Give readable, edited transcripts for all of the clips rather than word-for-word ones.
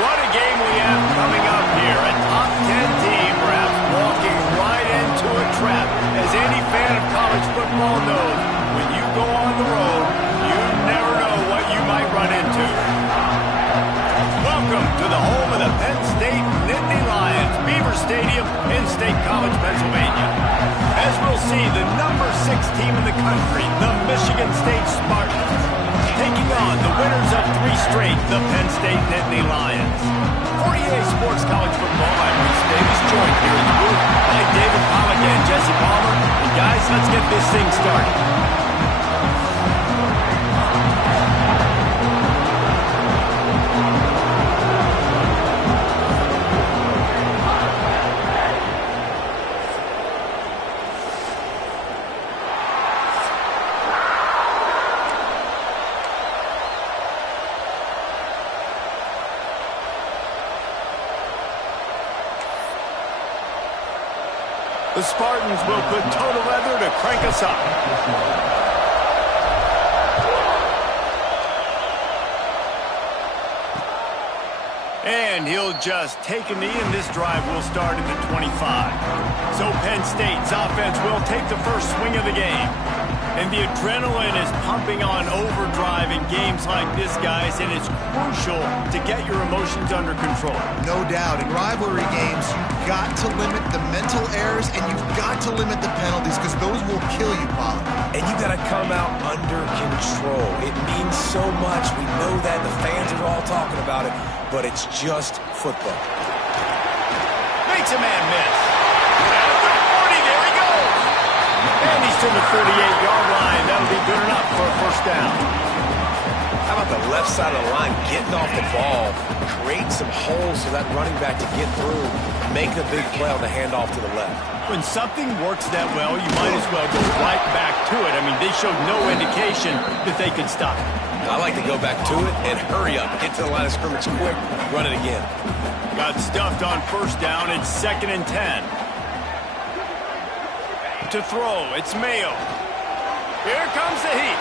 What a game we have coming up here. A top 10 team perhaps walking right into a trap. As any fan of college football knows, when you go on the road, you never know what you might run into. Welcome to the home of the Penn State Nittany Lions, Beaver Stadium in State College, Pennsylvania. As we'll see, the number 6 team in the country, the Michigan State Spartans, taking on the winners of 3 straight, the Penn State Nittany Lions. For EA Sports College Football, I'm Reese Davis, joined here in the booth by David Pollack and Jesse Palmer. And guys, let's get this thing started. The Spartans will put total leather to crank us up. And he'll just take a knee, and this drive will start at the 25. So Penn State's offense will take the first swing of the game. And the adrenaline is pumping on overdrive in games like this, guys, and it's crucial to get your emotions under control. No doubt. In rivalry games, you've got to limit the mental errors, and you've got to limit the penalties, because those will kill you, Paul. And you got to come out under control. It means so much. We know that. The fans are all talking about it, but it's just football. Makes a man miss. At the 40, there he goes. And he's to the 48-yard line. That'll be good enough for a first down. How about the left side of the line getting off the ball, create some holes for that running back to get through, make a big play on the handoff to the left. When something works that well, you might as well go right back to it. I mean, they showed no indication that they could stop it. I like to go back to it and hurry up. Get to the line of scrimmage quick, run it again. Got stuffed on first down. It's 2nd and 10. To throw, it's Mayo. Here comes the heat.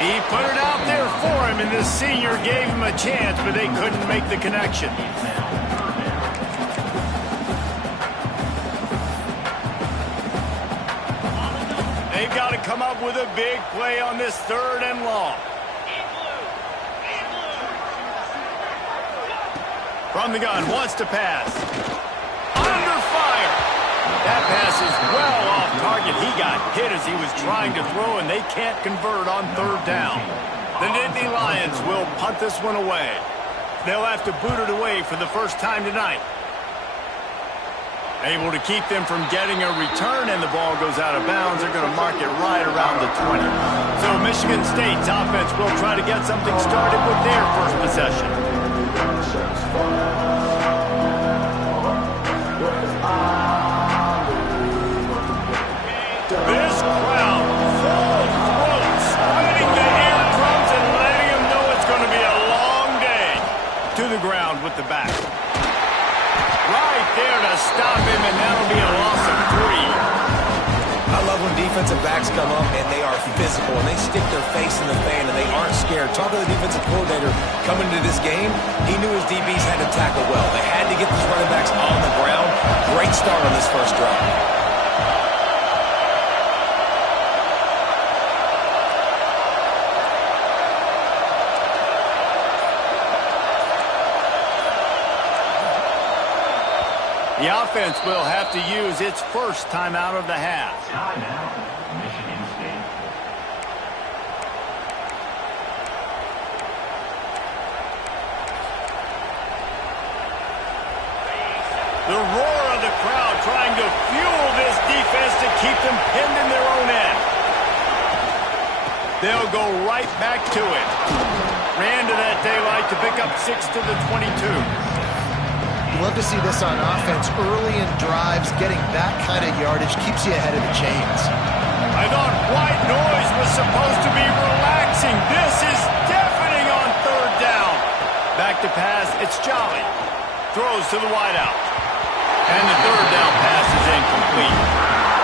He put it out there for him, and the senior gave him a chance, but they couldn't make the connection. They've got to come up with a big play on this 3rd and long. From the gun, wants to pass. Under fire. That pass is well off target. He got hit as he was trying to throw, and they can't convert on 3rd down. The Nittany Lions will punt this one away. They'll have to boot it away for the first time tonight. Able to keep them from getting a return, and the ball goes out of bounds. They're going to mark it right around the 20. So Michigan State's offense will try to get something started with their first possession. This crowd full throats, splitting the eardrums and letting them know it's going to be a long day. To the ground with the back. Right there to stop him, and that'll be a loss of 3. I love when defensive backs come up and they are physical and they stick their face in the fan and they aren't scared. Talk to the defensive coordinator coming into this game. He knew his DBs had to tackle well. They had to get these running backs on the ground. Great start on this first drive. The offense will have to use its first timeout of the half. Timeout, Michigan State. The roar of the crowd trying to fuel this defense to keep them pinned in their own end. They'll go right back to it. Ran to that daylight to pick up 6 to the 22. You love to see this on offense early in drives. Getting that kind of yardage keeps you ahead of the chains. I thought white noise was supposed to be relaxing. This is deafening on 3rd down. Back to pass, it's Jolly. Throws to the wideout. And the 3rd down pass is incomplete.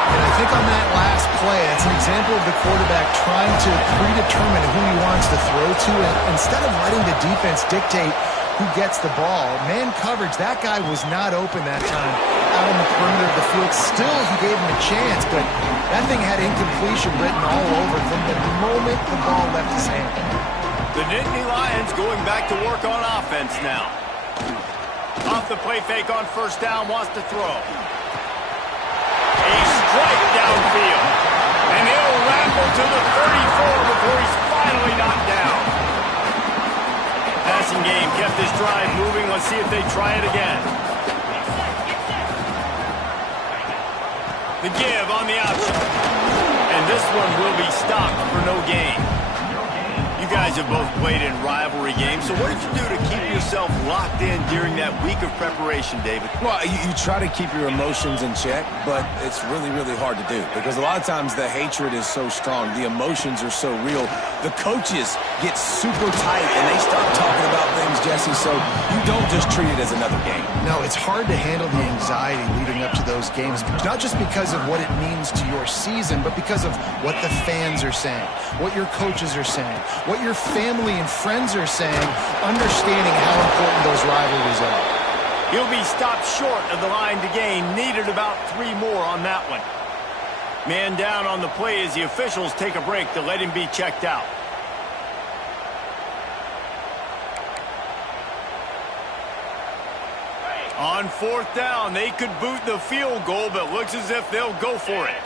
And I think on that last play, it's an example of the quarterback trying to predetermine who he wants to throw to, and instead of letting the defense dictate who gets the ball. Man coverage, that guy was not open that time out on the perimeter of the field. Still, he gave him a chance, but that thing had incompletion written all over it from the moment the ball left his hand. The Nittany Lions going back to work on offense now. Off the play fake on first down, wants to throw. A strike downfield. And he'll ramble to the 34 before he's finally knocked down. Passing game kept this drive moving. Let's see if they try it again. The give on the option. And this one will be stopped for no gain. You guys have both played in rivalry games, so what did you do to keep yourself locked in during that week of preparation, David? Well, you try to keep your emotions in check, but it's really, really hard to do because a lot of times the hatred is so strong. The emotions are so real. The coaches get super tight, and they start talking about things, Jesse, so you don't just treat it as another game. No, it's hard to handle the anxiety leading up to those games, not just because of what it means to your season, but because of what the fans are saying, what your coaches are saying, what your family and friends are saying, understanding how important those rivalries are. He'll be stopped short of the line to gain. Needed about 3 more on that one. Man down on the play as the officials take a break to let him be checked out. On fourth down, they could boot the field goal, but looks as if they'll go for it.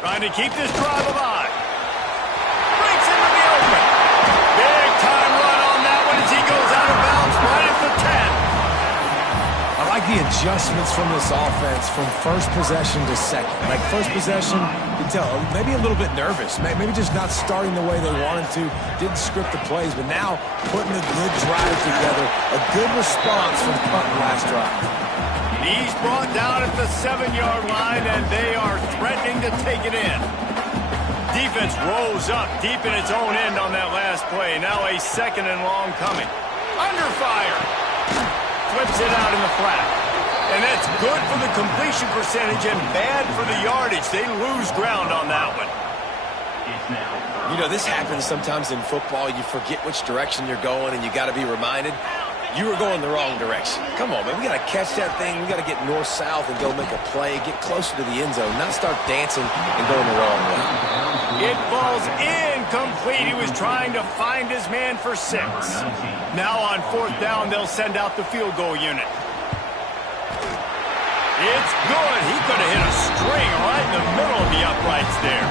Trying to keep this drive alive. Breaks into the open. Big time run on that one as he goes out of bounds right at the 10. I like the adjustments from this offense from first possession to second. Like first possession, you can tell maybe a little bit nervous. Maybe just not starting the way they wanted to. Didn't script the plays, but now putting a good drive together. A good response from Putnam last drive. He's brought down at the 7-yard line, and they are threatening to take it in. Defense rose up deep in its own end on that last play. Now a 2nd and long coming. Under fire. Flips it out in the flat. And that's good for the completion percentage and bad for the yardage. They lose ground on that one. You know, this happens sometimes in football. You forget which direction you're going, and you got to be reminded. You were going the wrong direction. Come on, man. We got to catch that thing. We got to get north-south and go make a play, get closer to the end zone, not start dancing and going the wrong way. It falls incomplete. He was trying to find his man for 6. Now on fourth down, they'll send out the field goal unit. It's good. He could have hit a string right in the middle of the uprights there.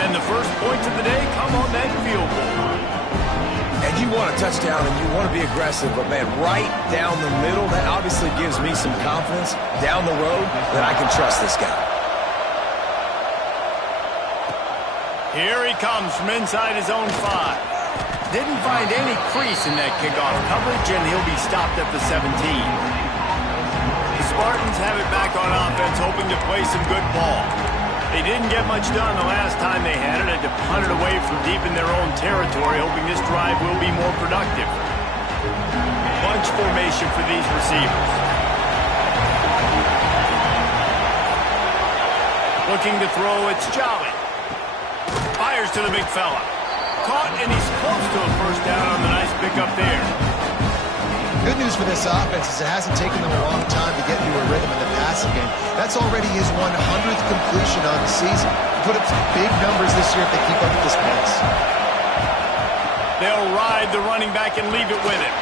And the first points of the day come on that field goal. And you want a touchdown and you want to be aggressive, but, man, right down the middle, that obviously gives me some confidence down the road that I can trust this guy. Here he comes from inside his own 5. Didn't find any crease in that kickoff coverage, and he'll be stopped at the 17. The Spartans have it back on offense, hoping to play some good ball. They didn't get much done the last time they had it, and to punt it away from deep in their own territory, hoping this drive will be more productive. Bunch formation for these receivers. Looking to throw, it's Jolly. Fires to the big fella. Caught, and he's close to a first down on the nice pickup there. Good news for this offense is it hasn't taken them a long time to get into a rhythm in the passing game. That's already his 100th completion on the season. Put up some big numbers this year if they keep up with this pace. They'll ride the running back and leave it with him.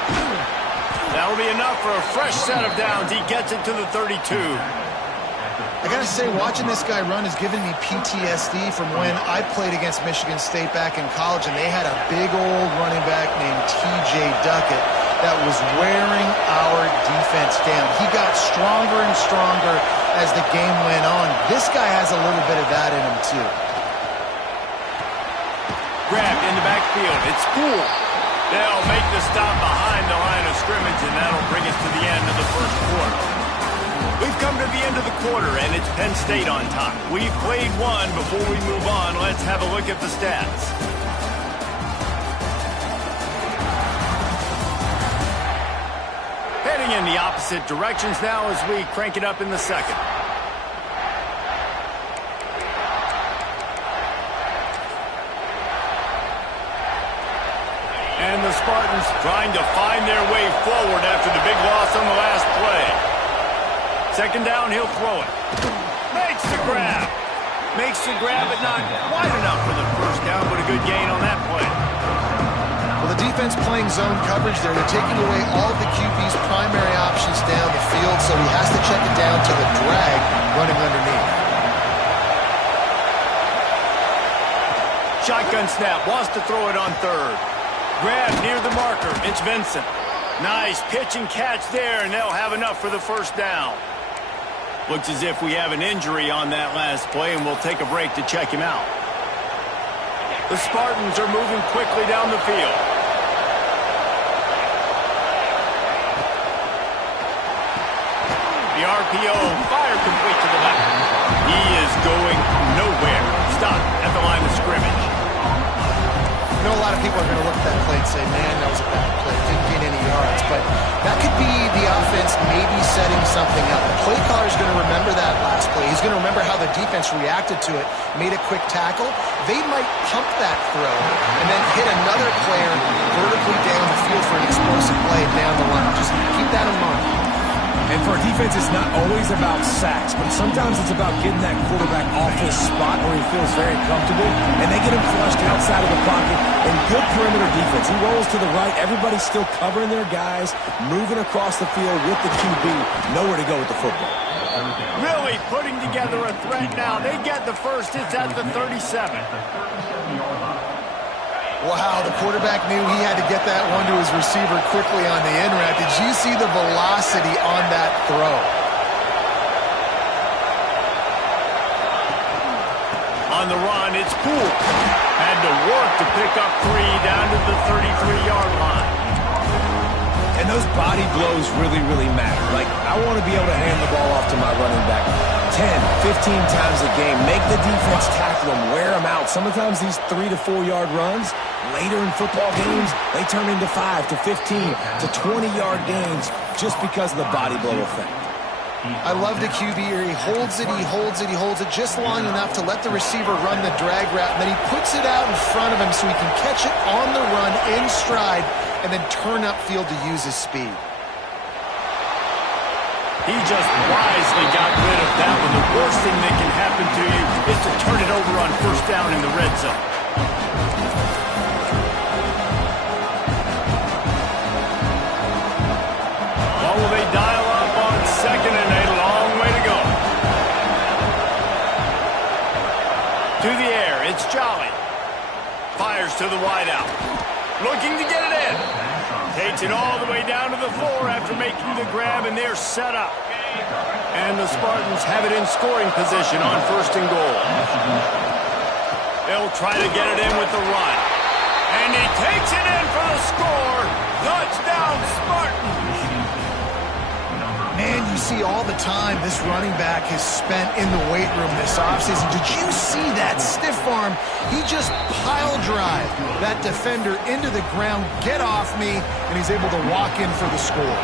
That'll be enough for a fresh set of downs. He gets it to the 32. I gotta say, watching this guy run has given me PTSD from when I played against Michigan State back in college, and they had a big old running back named T.J. Duckett that was wearing our defense down. He got stronger and stronger as the game went on. This guy has a little bit of that in him, too. Grabbed in the backfield. It's Gould. They'll make the stop behind the line of scrimmage, and that'll bring us to the end of the first quarter. We've come to the end of the quarter, and it's Penn State on top. We've played one. Before we move on, let's have a look at the stats. Heading in the opposite directions now as we crank it up in the second. And the Spartans trying to find their way forward after the big loss on the last play. Second down, he'll throw it. Makes the grab. Makes the grab, but not wide enough for the first down, but a good gain on that play. Well, the defense playing zone coverage there. They're taking away all of the QB's primary options down the field, so he has to check it down to the drag running underneath. Shotgun snap, wants to throw it on third. Grab near the marker, it's Vincent. Nice pitch and catch there, and they'll have enough for the first down. Looks as if we have an injury on that last play, and we'll take a break to check him out. The Spartans are moving quickly down the field. The RPO, fire complete to the left. He is going nowhere. Stop at the line of scrimmage. I know a lot of people are going to look at that play and say, man, that was a bad play. Didn't gain any yards. But that could be the offense maybe setting something up. The play caller is going to remember that last play. He's going to remember how the defense reacted to it, made a quick tackle. They might pump that throw and then hit another player vertically down the field for an explosive play down the line. Just keep that in mind. And for a defense, it's not always about sacks, but sometimes it's about getting that quarterback off his spot where he feels very comfortable, and they get him flushed outside of the pocket, and good perimeter defense. He rolls to the right. Everybody's still covering their guys, moving across the field with the QB. Nowhere to go with the football. Really putting together a threat now. They get the first. It's at the 37. Wow, the quarterback knew he had to get that one to his receiver quickly on the in route. Did you see the velocity on that throw? On the run, it's Poole. Had to work to pick up 3 down to the 33-yard line. And those body blows really, really matter. Like, I want to be able to hand the ball off to my running back 10, 15 times a game. Make the defense tackle them, wear them out. Sometimes these 3 to 4 yard runs, later in football games, they turn into 5 to 15 to 20-yard gains just because of the body blow effect. I love the QB here. He holds it, he holds it, he holds it just long enough to let the receiver run the drag route, and then he puts it out in front of him so he can catch it on the run in stride and then turn upfield to use his speed. He just wisely got rid of that one. The worst thing that can happen to you is to turn it over on first down in the red zone. What will they dial up on second and a long way to go? To the air, it's Jolly. Fires to the wideout. Looking to get it in. Takes it all the way down to the floor after making the grab, and they're set up. And the Spartans have it in scoring position on first and goal. They'll try to get it in with the run. And he takes it in for the score. Touchdown, Spartans! Man, you see all the time this running back has spent in the weight room this offseason. Did you see that stiff arm? He just pile drive that defender into the ground, get off me, and he's able to walk in for the score.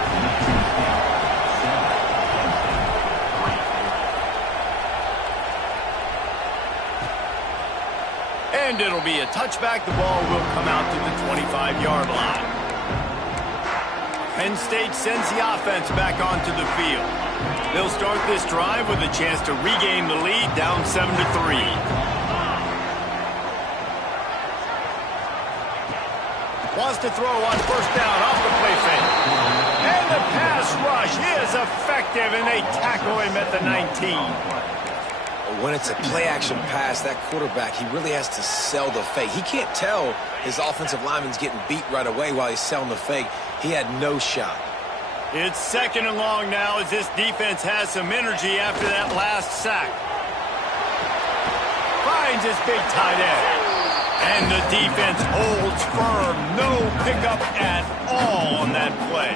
And it'll be a touchback. The ball will come out to the 25-yard line. Penn State sends the offense back onto the field. They'll start this drive with a chance to regain the lead, down 7-3. Wants to throw on first down off the play fake. And the pass rush is effective, and they tackle him at the 19. When it's a play-action pass, that quarterback, he really has to sell the fake. He can't tell his offensive lineman's getting beat right away while he's selling the fake. He had no shot. It's second and long now as this defense has some energy after that last sack. Finds his big tight end. And the defense holds firm. No pickup at all on that play.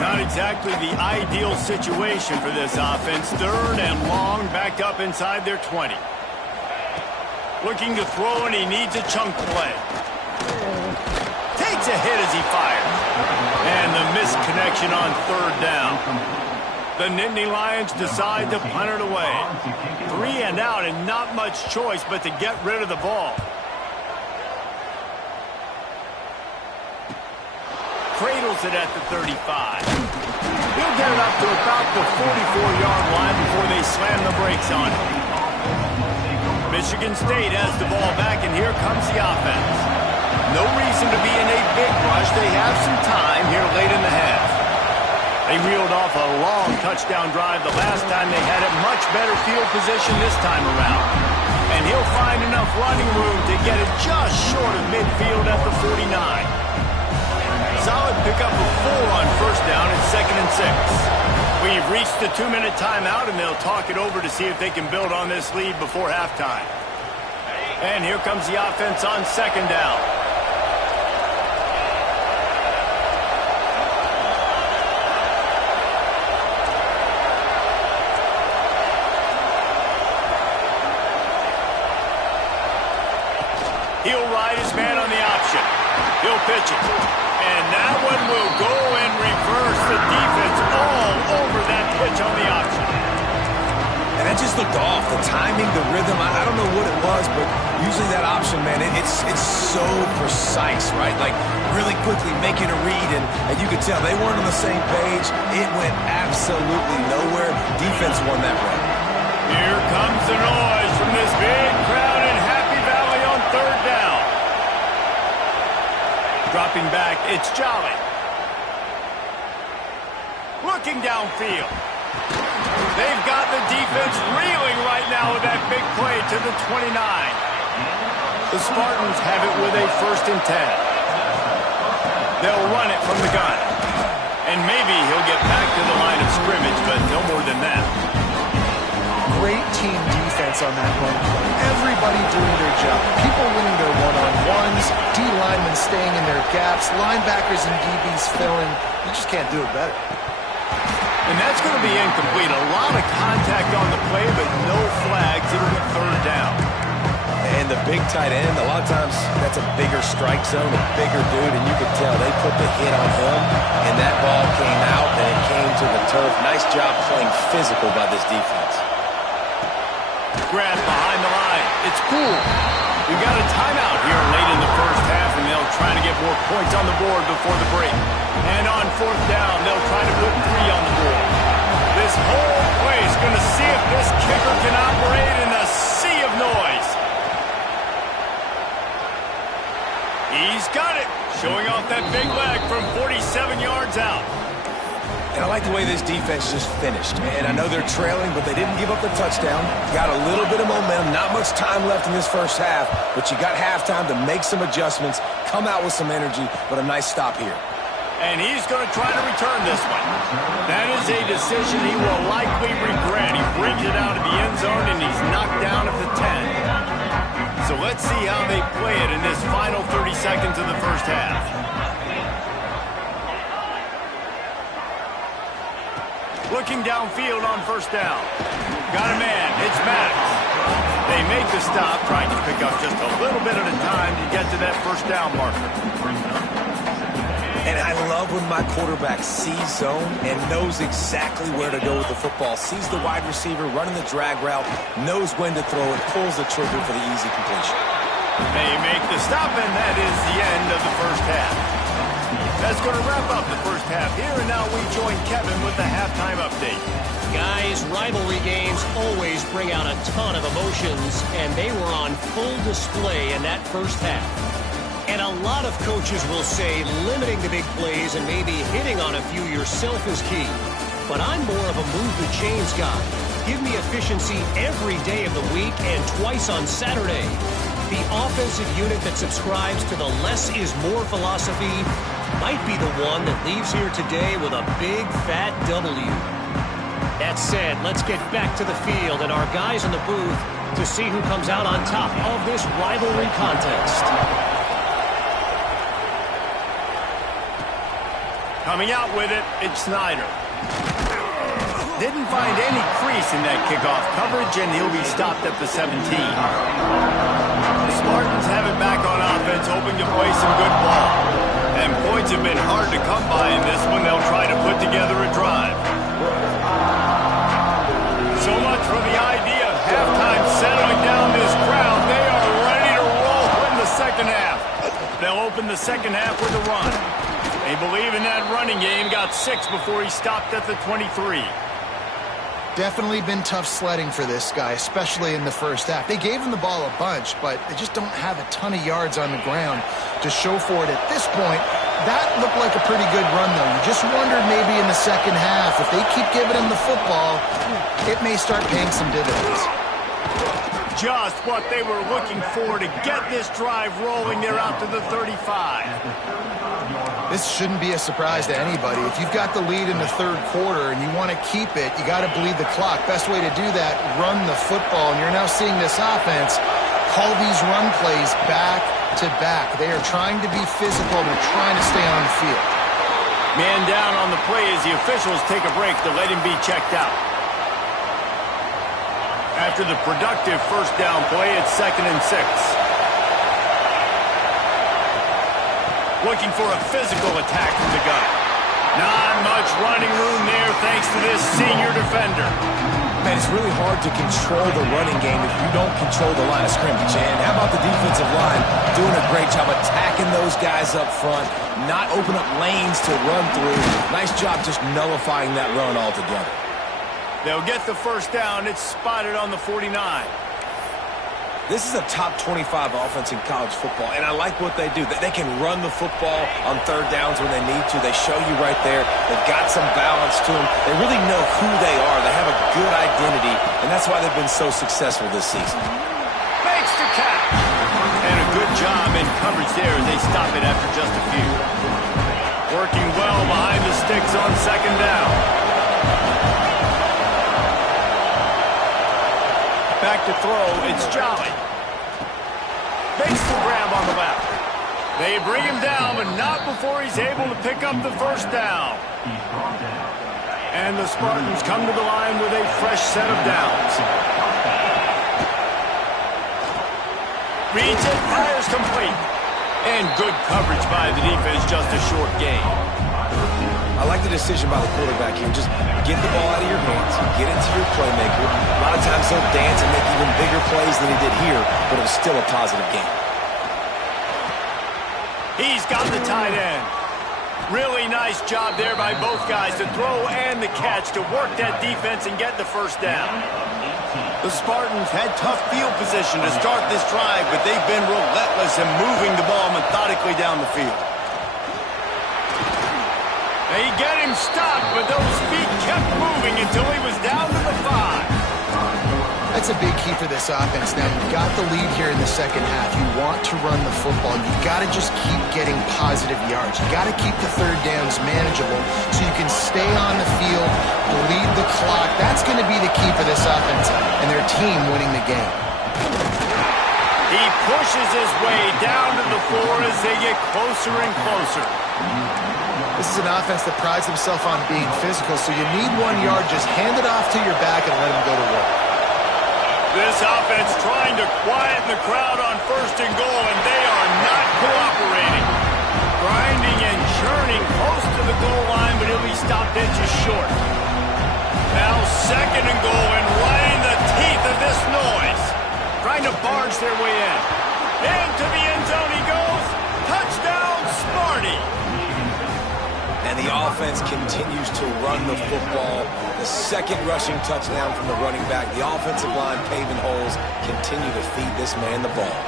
Not exactly the ideal situation for this offense. Third and long, backed up inside their 20. Looking to throw, and he needs a chunk play. Takes a hit as he fires. And the missed connection on third down. The Nittany Lions decide to punt it away. 3 and out, and not much choice but to get rid of the ball. cradles it at the 35. He'll get it up to about the 44-yard line before they slam the brakes on him. Michigan State has the ball back, and here comes the offense. No reason to be in a big rush. They have some time here late in the half. They reeled off a long touchdown drive the last time. They had a much better field position this time around. And he'll find enough running room to get it just short of midfield at the 49. Solid pickup of 4 on first down at 2nd and 6. We've reached the 2-minute timeout, and they'll talk it over to see if they can build on this lead before halftime. And here comes the offense on 2nd down. He'll ride his man on the option. He'll pitch it. And that one will go and reverse the defense all over that pitch on the option. And that just looked off. The timing, the rhythm, I don't know what it was, but usually that option, man, it's so precise, right? Like really quickly making a read, and you could tell they weren't on the same page. It went absolutely nowhere. Defense won that run. Here comes the noise from this big crowd in Happy Valley on 3rd down. Dropping back, it's Jolly. Looking downfield. They've got the defense reeling right now with that big play to the 29. The Spartans have it with a 1st and 10. They'll run it from the gun. And maybe he'll get back to the line of scrimmage, but no more than that. Great team defense on that one. Everybody doing their job. People winning their one-on-ones, D-linemen staying in their gaps, linebackers and DBs filling. You just can't do it better. And that's going to be incomplete. A lot of contact on the play, but no flags. It'll be 3rd down. And the big tight end, a lot of times that's a bigger strike zone, a bigger dude, and you could tell they put the hit on him, and that ball came out, and it came to the turf. Nice job playing physical by this defense. Grab behind the line. It's cool. We've got a timeout here late in the first half, and they'll try to get more points on the board before the break. And on 4th down, they'll try to put 3 on the board. This whole place going to see if this kicker can operate in a sea of noise. He's got it. Showing off that big leg from 47 yards out. And I like the way this defense just finished, man. I know they're trailing, but they didn't give up the touchdown. Got a little bit of momentum. Not much time left in this first half, but you got halftime to make some adjustments, come out with some energy, but a nice stop here. And he's going to try to return this one. That is a decision he will likely regret. He brings it out of the end zone, and he's knocked down at the 10. So let's see how they play it in this final 30 seconds of the first half. Looking downfield on 1st down. Got a man. It's Maddox. They make the stop, trying to pick up just a little bit at a time to get to that 1st down marker. And I love when my quarterback sees zone and knows exactly where to go with the football. Sees the wide receiver running the drag route, knows when to throw it, pulls the trigger for the easy completion. They make the stop, and that is the end of the first half. That's going to wrap up the first half here, and now we join Kevin with the halftime update. Guys, rivalry games always bring out a ton of emotions, and they were on full display in that first half. And a lot of coaches will say limiting the big plays and maybe hitting on a few yourself is key. But I'm more of a move the chains guy. Give me efficiency every day of the week and twice on Saturday. The offensive unit that subscribes to the less is more philosophy might be the one that leaves here today with a big fat W. That said, let's get back to the field and our guys in the booth to see who comes out on top of this rivalry contest. Coming out with it, it's Snyder. Didn't find any crease in that kickoff coverage, and he'll be stopped at the 17. The Spartans have it back on offense, hoping to play some good ball. And points have been hard to come by in this one. They'll try to put together a drive. So much for the idea of halftime settling down this crowd. They are ready to roll in the second half. They'll open the second half with a run. They believe in that running game. Got 6 before he stopped at the 23. Definitely been tough sledding for this guy, especially in the first half. They gave him the ball a bunch, but they just don't have a ton of yards on the ground to show for it at this point. That looked like a pretty good run, though. You just wondered maybe in the second half, if they keep giving him the football, it may start paying some dividends. Just what they were looking for to get this drive rolling. They're out to the 35. This shouldn't be a surprise to anybody. If you've got the lead in the third quarter and you want to keep it, you got to bleed the clock. Best way to do that, run the football. And you're now seeing this offense call these run plays back to back. They are trying to be physical. They're trying to stay on the field. Man down on the play as the officials take a break to let him be checked out. After the productive first down play, it's 2nd and 6. Looking for a physical attack from the gun. Not much running room there thanks to this senior defender. Man, it's really hard to control the running game if you don't control the line of scrimmage. And how about the defensive line doing a great job attacking those guys up front, not open up lanes to run through. Nice job just nullifying that run altogether. They'll get the first down. It's spotted on the 49. This is a top 25 offense in college football, and I like what they do. They can run the football on third downs when they need to. They show you right there. They've got some balance to them. They really know who they are. They have a good identity, and that's why they've been so successful this season. Makes the catch. And a good job in coverage there as they stop it after just a few. Working well behind the sticks on 2nd down. Back to throw, it's Jolly. Makes the grab on the left. They bring him down, but not before he's able to pick up the first down. And the Spartans come to the line with a fresh set of downs. Reads it, fires complete. And good coverage by the defense, just a short gain. I like the decision by the quarterback here. Just get the ball out of your hands, get it to your playmaker. A lot of times he'll dance and make even bigger plays than he did here, but it was still a positive game. He's got the tight end. Really nice job there by both guys to throw and the catch to work that defense and get the first down. The Spartans had tough field position to start this drive, but they've been relentless in moving the ball methodically down the field. They get him stopped, but those feet kept moving until he was down to the 5. That's a big key for this offense. Now, you've got the lead here in the second half. You want to run the football. You've got to just keep getting positive yards. You've got to keep the third downs manageable so you can stay on the field, bleed the clock. That's going to be the key for this offense and their team winning the game. He pushes his way down to the 4 as they get closer and closer. This is an offense that prides himself on being physical, so you need 1 yard. Just hand it off to your back and let him go to work. This offense trying to quieten the crowd on 1st and goal, and they are not cooperating. Grinding and churning close to the goal line, but he'll be stopped inches short. Now 2nd and goal, and right in the teeth of this noise. Trying to barge their way in. Into the end zone he goes. Touchdown, Sparty. And the offense continues to run the football. The 2nd rushing touchdown from the running back. The offensive line paving holes continue to feed this man the ball.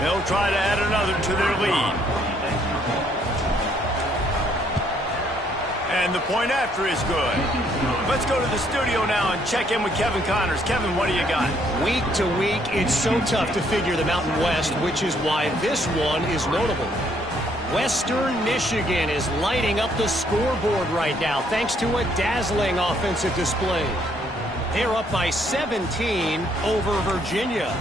They'll try to add another to their lead. And the point after is good. Let's go to the studio now and check in with Kevin Connors. Kevin, what do you got? Week to week, it's so tough to figure the Mountain West, which is why this one is notable. Western Michigan is lighting up the scoreboard right now thanks to a dazzling offensive display. They're up by 17 over Virginia.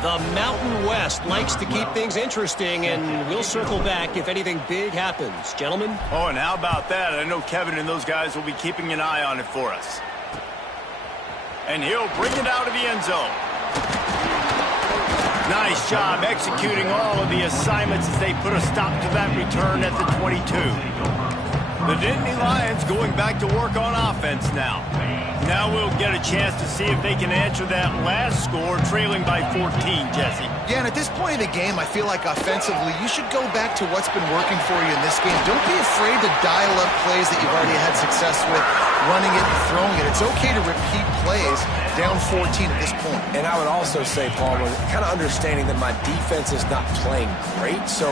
The Mountain West likes to keep things interesting, and we'll circle back if anything big happens. Gentlemen? Oh, and how about that? I know Kevin and those guys will be keeping an eye on it for us. And he'll bring it out of the end zone. Nice job executing all of the assignments as they put a stop to that return at the 22. The Nittany Lions going back to work on offense now. Now we'll get a chance to see if they can answer that last score, trailing by 14, Jesse. Yeah, and at this point in the game, I feel like offensively, you should go back to what's been working for you in this game. Don't be afraid to dial up plays that you've already had success with, running it and throwing it. It's okay to repeat plays down 14 at this point. And I would also say, Palmer, kind of understanding that my defense is not playing great, so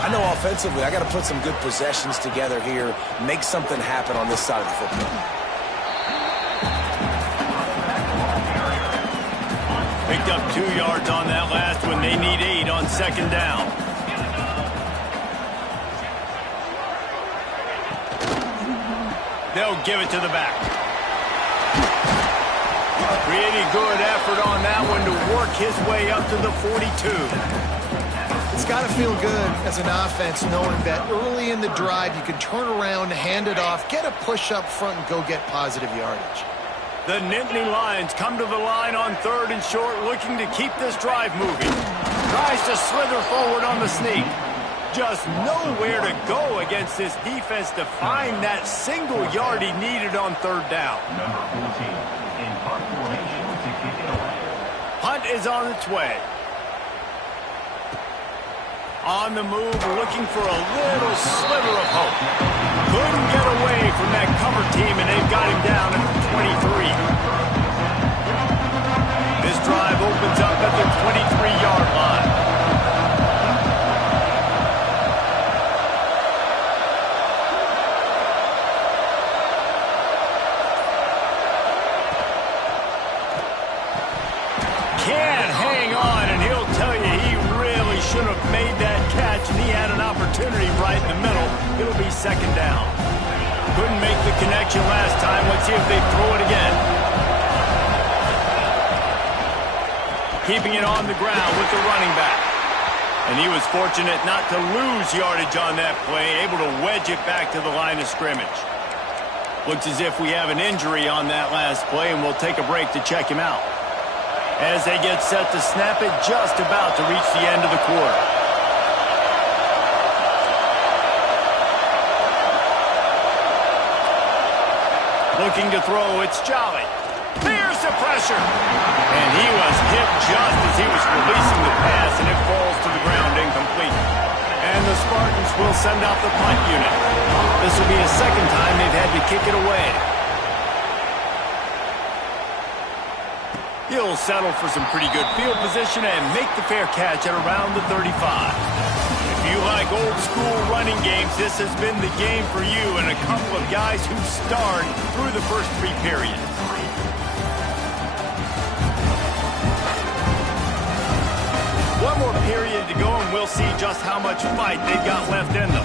I know offensively I got to put some good possessions together here, make something happen on this side of the football. Picked up 2 yards on that last one. They need 8 on second down. They'll give it to the back. Pretty good effort on that one to work his way up to the 42. It's got to feel good as an offense knowing that early in the drive you can turn around, hand it off, get a push up front, and go get positive yardage. The Nittany Lions come to the line on 3rd and short, looking to keep this drive moving. Tries to slither forward on the sneak. Just nowhere to go against this defense to find that single yard he needed on 3rd down. Number 14 in punt formation to kick it away. Punt is on its way. On the move, looking for a little sliver of hope. Couldn't get away from that cover team, and they've got him down at the 23. This drive opens up at the 23-yard line. Can't hang on, and he'll tell you he really should have made that catch, and he had an opportunity right in the middle. It'll be second down. Couldn't make the connection last time. Let's see if they throw it again. Keeping it on the ground with the running back. And he was fortunate not to lose yardage on that play, able to wedge it back to the line of scrimmage. Looks as if we have an injury on that last play, and we'll take a break to check him out. As they get set to snap it, just about to reach the end of the quarter. Looking to throw, it's Jolly. Here's the pressure. And he was hit just as he was releasing the pass, and it falls to the ground incomplete. And the Spartans will send out the punt unit. This will be a second time they've had to kick it away. He'll settle for some pretty good field position and make the fair catch at around the 35. If you like old school running games, this has been the game for you and a couple of guys who starred through the first 3 periods. One more period to go, and we'll see just how much fight they've got left in them.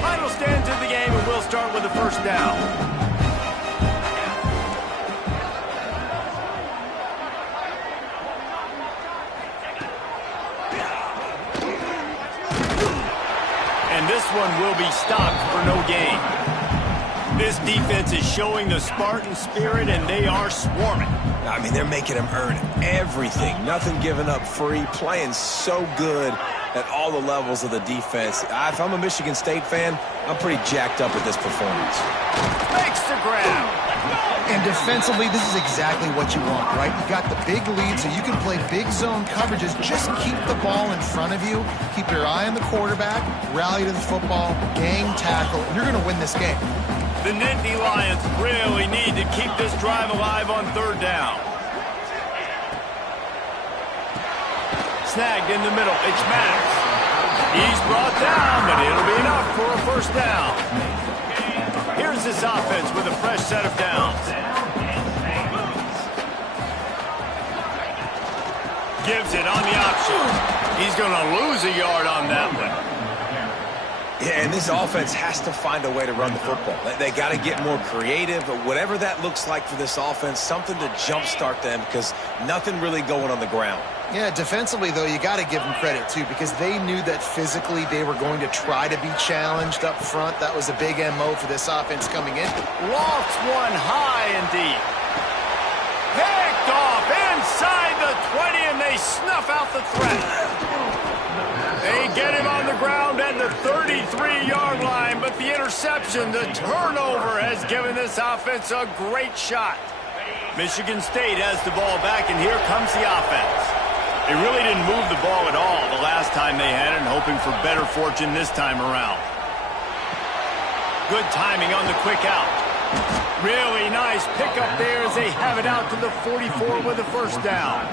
Final stands of the game, and we'll start with the first down. And this one will be stopped for no gain. This defense is showing the Spartan spirit, and they are swarming. I mean, they're making him earn everything. Nothing given up free, playing so good at all the levels of the defense. If I'm a Michigan State fan, I'm pretty jacked up at this performance. Makes the grab. And defensively, this is exactly what you want, right? You got the big lead, so you can play big zone coverages. Just keep the ball in front of you. Keep your eye on the quarterback. Rally to the football. Gang tackle. And you're going to win this game. The Nittany Lions really need to keep this drive alive on 3rd down. Snagged in the middle. It's Maddox. He's brought down, but it'll be enough for a first down. Here's this offense with a fresh set of downs. Gives it on the option. He's going to lose a yard on that one. Yeah, and this offense has to find a way to run the football. They got to get more creative, but whatever that looks like for this offense, something to jumpstart them because nothing really going on the ground. Yeah, defensively, though, you got to give them credit, too, because they knew that physically they were going to try to be challenged up front. That was a big MO for this offense coming in. Lofts one high and deep. Picked off in snuff out the threat. They get him on the ground at the 33-yard line, but the interception, the turnover, has given this offense a great shot. Michigan State has the ball back, and here comes the offense. They really didn't move the ball at all the last time they had it, and hoping for better fortune this time around. Good timing on the quick out. Really nice pickup there as they have it out to the 44 with a first down.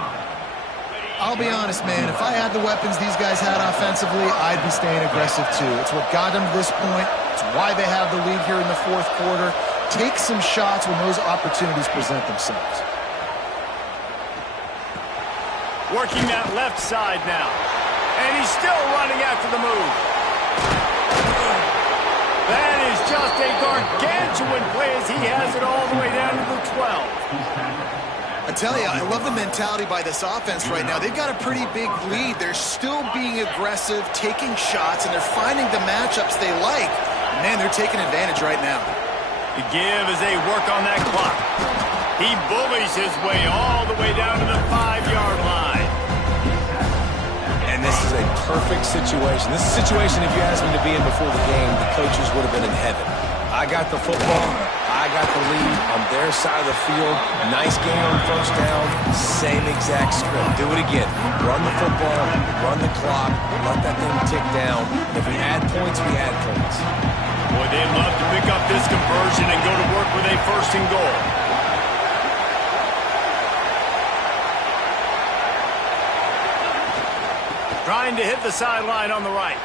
I'll be honest, man. If I had the weapons these guys had offensively, I'd be staying aggressive too. It's what got them to this point. It's why they have the lead here in the fourth quarter. Take some shots when those opportunities present themselves. Working that left side now. And he's still running after the move. That is just a gargantuan play as he has it all the way down to the 12. I tell you, I love the mentality by this offense right now. They've got a pretty big lead. They're still being aggressive, taking shots, and they're finding the matchups they like. Man, they're taking advantage right now. The give as they work on that clock. He bullies his way all the way down to the 5-yard line. And this is a perfect situation. This is a situation, if you asked me to be in before the game, the coaches would have been in heaven. I got the football. I got the lead on their side of the field. Nice game on first down. Same exact script. Do it again. Run the football, run the clock, let that thing tick down. If we add points, we add points. Boy, they'd love to pick up this conversion and go to work with a first and goal. Trying to hit the sideline on the right.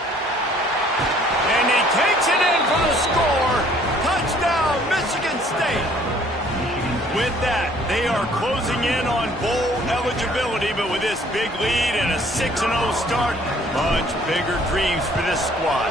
And he takes it in for the score. Touchdown, Michigan State. With that, they are closing in on bowl eligibility, but with this big lead and a 6-0 start, much bigger dreams for this squad.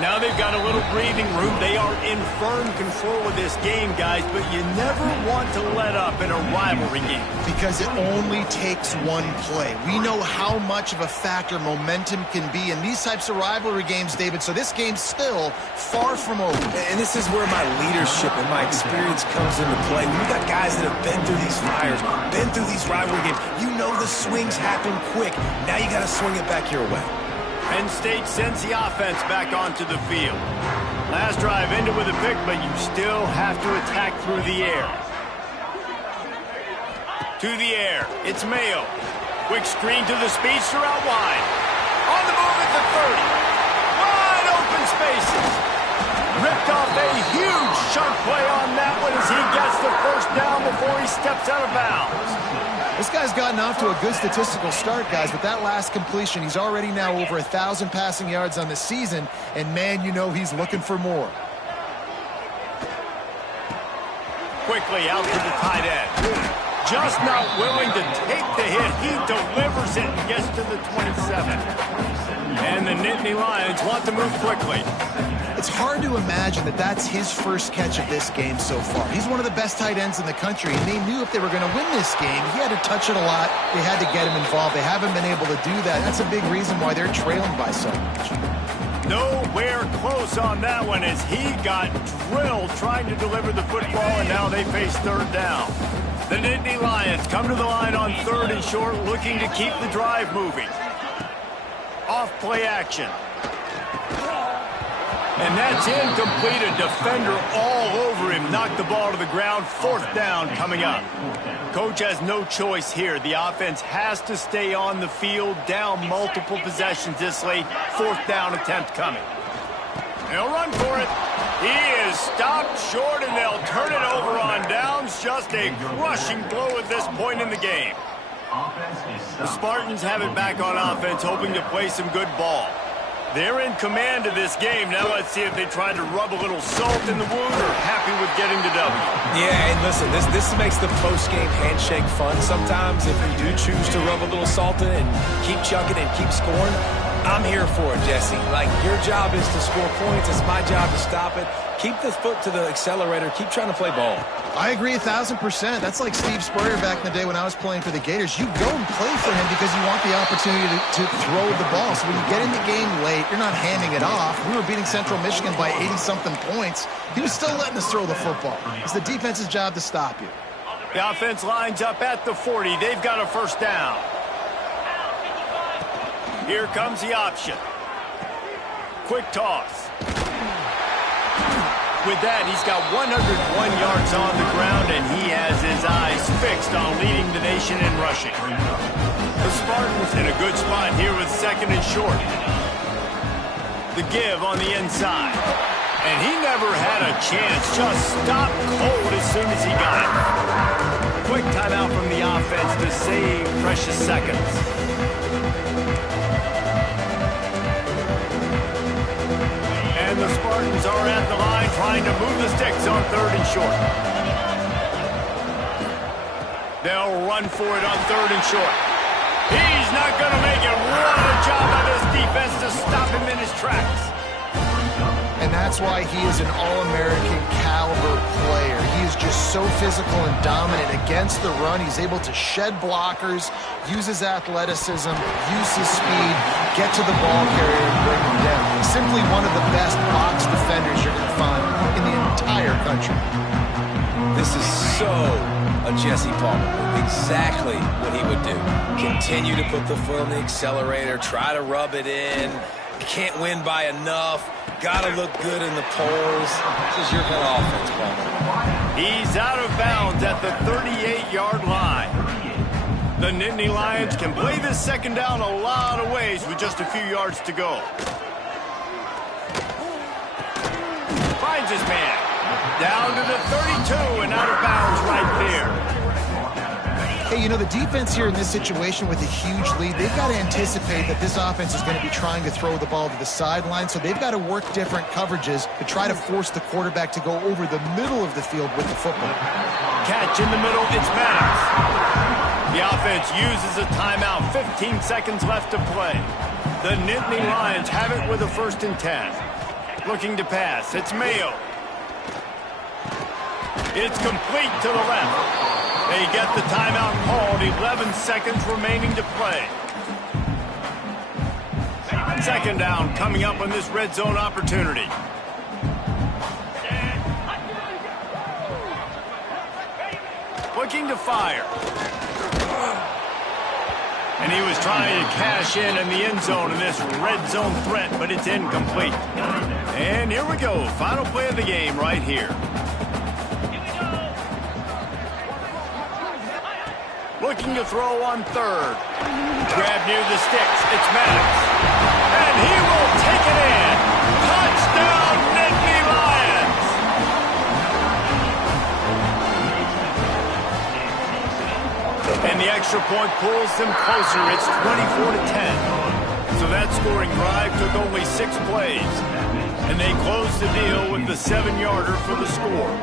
Now they've got a little breathing room. They are in firm control of this game, guys, but you never want to let up in a rivalry game. Because it only takes one play. We know how much of a factor momentum can be in these types of rivalry games, David, so this game's still far from over. And this is where my leadership and my experience comes into play. We've got guys that have been through these fires, been through these rivalry games. You know the swings happen quick. Now you got to swing it back your way. Penn State sends the offense back onto the field. Last drive ended with a pick, but you still have to attack through the air. To the air, it's Mayo. Quick screen to the speedster out wide. On the move at the 30. Wide open spaces. Ripped off a huge chunk play on that one as he gets the first down before he steps out of bounds. This guy's gotten off to a good statistical start, guys. With that last completion, he's already now over 1,000 passing yards on the season, and man, you know he's looking for more. Quickly out to the tight end. Just not willing to take the hit. He delivers it and gets to the 27. And the Nittany Lions want to move quickly. It's hard to imagine that that's his first catch of this game so far. He's one of the best tight ends in the country, and they knew if they were going to win this game, he had to touch it a lot. They had to get him involved. They haven't been able to do that. That's a big reason why they're trailing by so much. Nowhere close on that one as he got drilled trying to deliver the football, and now they face third down. The Nittany Lions come to the line on 3rd and short, looking to keep the drive moving. Off play action. And that's incomplete. A defender all over him. Knocked the ball to the ground. 4th down coming up. Coach has no choice here. The offense has to stay on the field, down multiple possessions this late. 4th down attempt coming. They'll run for it. He is stopped short, and they'll turn it over on downs. Just a crushing blow at this point in the game. The Spartans have it back on offense, hoping to play some good ball. They're in command of this game. Now let's see if they try to rub a little salt in the wound or happy with getting the W. Yeah, and listen, this makes the post-game handshake fun sometimes. If you do choose to rub a little salt in and keep chucking and keep scoring, I'm here for it, Jesse. Like, your job is to score points. It's my job to stop it. Keep the foot to the accelerator. Keep trying to play ball. I agree 1,000%. That's like Steve Spurrier back in the day when I was playing for the Gators. You go and play for him because you want the opportunity to throw the ball. So when you get in the game late, you're not handing it off. We were beating Central Michigan by 80-something points. He was still letting us throw the football. It's the defense's job to stop you. The offense lines up at the 40. They've got a first down. Here comes the option. Quick toss. With that, he's got 101 yards on the ground, and he has his eyes fixed on leading the nation in rushing. The Spartans in a good spot here with 2nd and short. The give on the inside. And he never had a chance. Just stopped cold as soon as he got it. Quick timeout from the offense to save precious seconds. And the Spartans are at the line trying to move the sticks on 3rd and short. They'll run for it on 3rd and short. He's not going to make it. What a job by this defense to stop him in his tracks. And that's why he is an All-American caliber player. He is just so physical and dominant against the run. He's able to shed blockers, use his athleticism, use his speed, get to the ball carrier and bring him down. He's simply one of the best box defenders you're going to find in the entire country. This is so a Jesse Palmer. Exactly what he would do. Continue to put the foot on the accelerator, try to rub it in. Can't win by enough. Got to look good in the polls. This is your kind of offense, Palmer. He's out of bounds at the 38-yard line. The Nittany Lions can play this 2nd down a lot of ways with just a few yards to go. Finds his man. Down to the 32 and out of bounds right there. Hey, you know, the defense here in this situation with a huge lead, they've got to anticipate that this offense is going to be trying to throw the ball to the sideline, so they've got to work different coverages to try to force the quarterback to go over the middle of the field with the football. Catch in the middle, it's Maddox. The offense uses a timeout, 15 seconds left to play. The Nittany Lions have it with a 1st and 10. Looking to pass, it's Mayo. It's complete to the left. They get the timeout called, 11 seconds remaining to play. 2nd down coming up on this red zone opportunity. Looking to fire. And he was trying to cash in the end zone in this red zone threat, but it's incomplete. And here we go, final play of the game right here. Looking to throw on 3rd. Grab near the sticks. It's Maddox. And he will take it in. Touchdown, Nittany Lions! And the extra point pulls them closer. It's 24-10. So that scoring drive took only 6 plays. And they closed the deal with the 7-yarder for the score.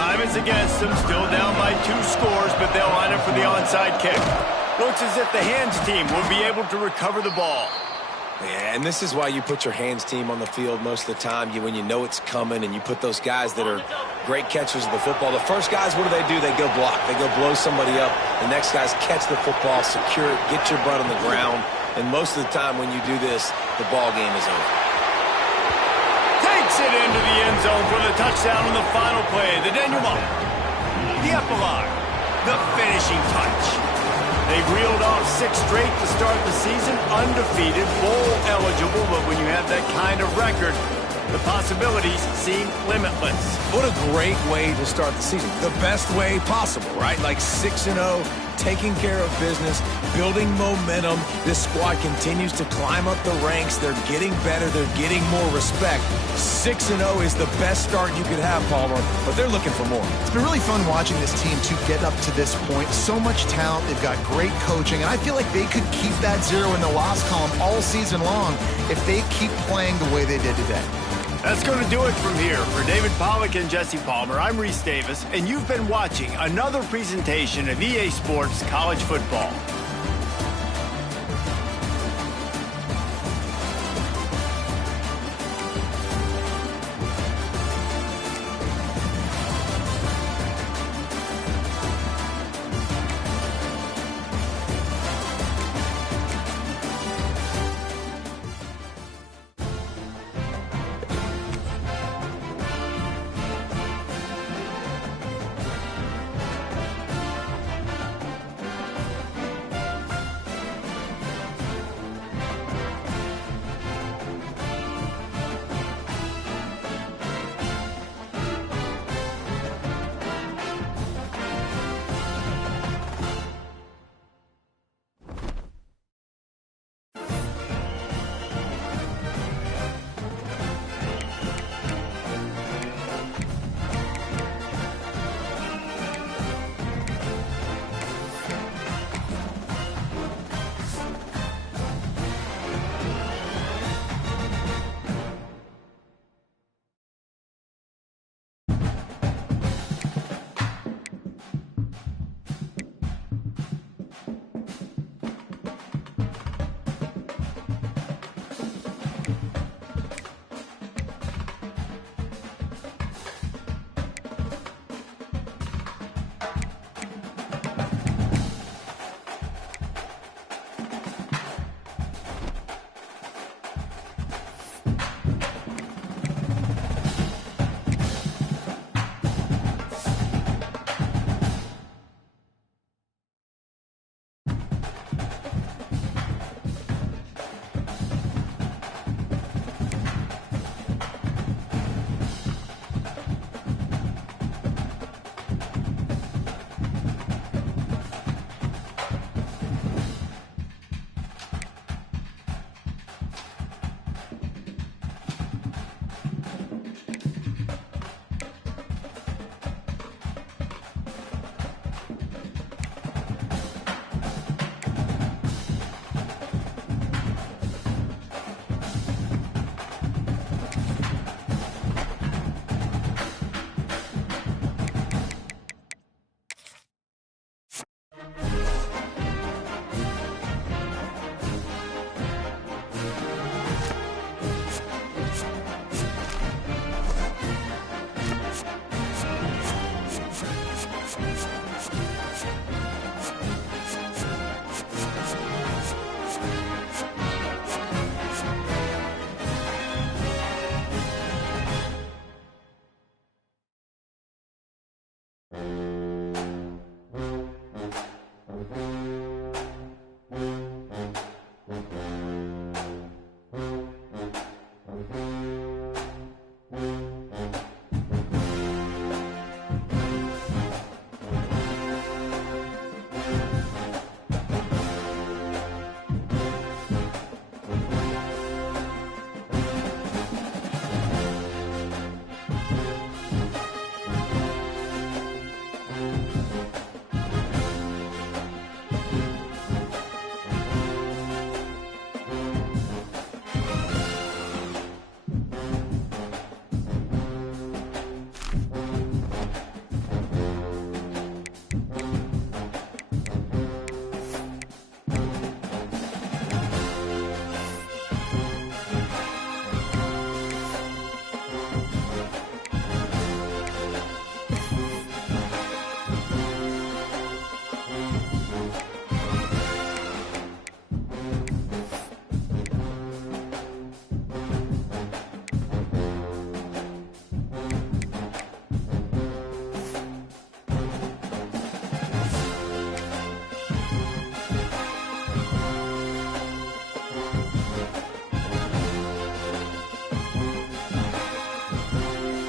Time is against them, still down by 2 scores, but they'll line up for the onside kick. Looks as if the hands team will be able to recover the ball. Yeah, and this is why you put your hands team on the field most of the time. When you know it's coming and you put those guys that are great catchers of the football. The first guys, what do? They go block. They go blow somebody up. The next guys catch the football, secure it, get your butt on the ground. And most of the time when you do this, the ball game is over. Takes it into the end zone for the touchdown on the final play. The denouement. The epilogue. The finishing touch. They reeled off 6 straight to start the season, undefeated, bowl eligible, but when you have that kind of record, the possibilities seem limitless. What a great way to start the season. The best way possible, right? Like 6-0, taking care of business, building momentum. This squad continues to climb up the ranks. They're getting better. They're getting more respect. 6-0 is the best start you could have, Palmer, but they're looking for more. It's been really fun watching this team to get up to this point. So much talent. They've got great coaching, and I feel like they could keep that 0 in the loss column all season long if they keep playing the way they did today. That's going to do it from here. For David Pollack and Jesse Palmer, I'm Reese Davis, and you've been watching another presentation of EA Sports College Football.